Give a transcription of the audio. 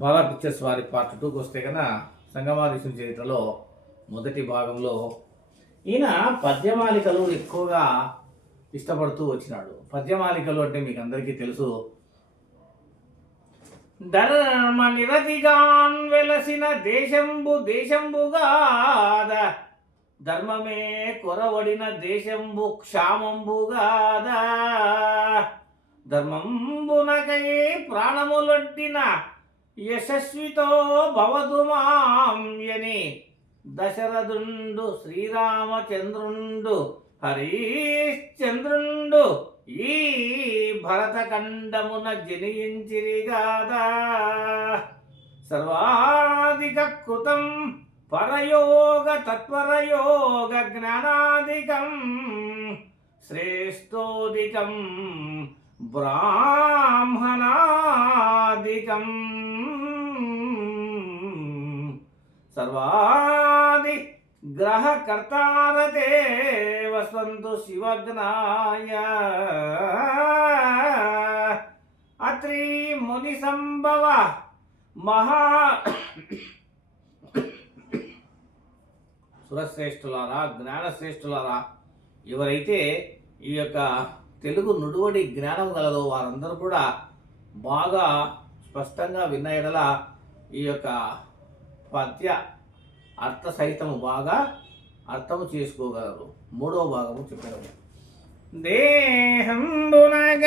Bala pictures వారి part 2కి వస్తే కన్నా సంగమాదేశం చరిత్రలో మొదటి భాగంలో ఈయన పద్యమాలికలు ఎక్కువగా ఇష్టపడుతూ వచ్చినాడు. పద్యమాలికలు అంటే మీకు అందరికీ తెలుసు. ధర్మ నిరతిగాన్ వెలసిన దేశంబుగాద, ధర్మమే కొరవడిన దేశంబు క్షామంబుగాద, ధర్మంబునకై ప్రాణములొడ్డిన యశస్వితో భవతు మాంయని దశరథుండు శ్రీరామచంద్రుండు హరిశ్చంద్రుండు ఈ భరతఖండమున జనించిరిగాదా. సర్వాధిక కృతం పరయోగ తత్పరయోగ జ్ఞానాధికం శ్రేష్టోధికం బ్రాహ్మణాధికం. సర్వాది గ్రహ కర్తారతే వసంతు శివజ్ఞాయ. అత్రి ముని సంభవ మహా సురశ్రేష్ఠులారా, జ్ఞానశ్రేష్ఠులారా, ఎవరైతే ఈ యొక్క తెలుగు నుడివడి జ్ఞానం గలదో వారందరూ కూడా బాగా స్పష్టంగా విన్న ఎడల ఈ యొక్క పద్య అర్థ సహితము బాగా అర్థము చేసుకోగలరు. మూడవ భాగము చెప్పారు. దేహంబునగ